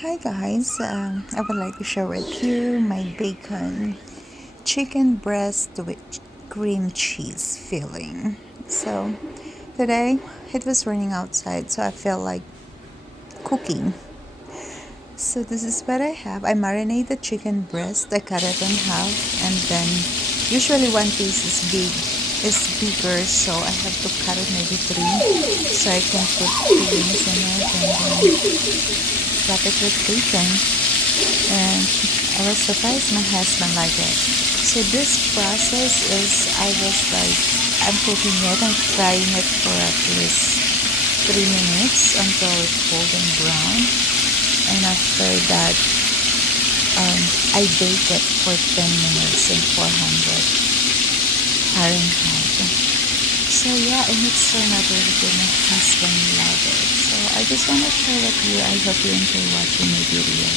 Hi guys, I would like to share with you my bacon chicken breast with cream cheese filling. So today it was raining outside, so I felt like cooking. So this is what I have. I marinate the chicken breast. I cut it in half, and then usually one piece is bigger, so I have to cut it maybe three, so I can put fillings in it and then wrap it with bacon. And I was surprised my husband liked it. So this process is I'm cooking it and frying it for at least 3 minutes until it's golden brown. And after that, I bake it for 10 minutes in 400 Fahrenheit. So yeah, and it's so not really good. My husband loved it. So I just want to share with you. I hope you enjoy watching my video.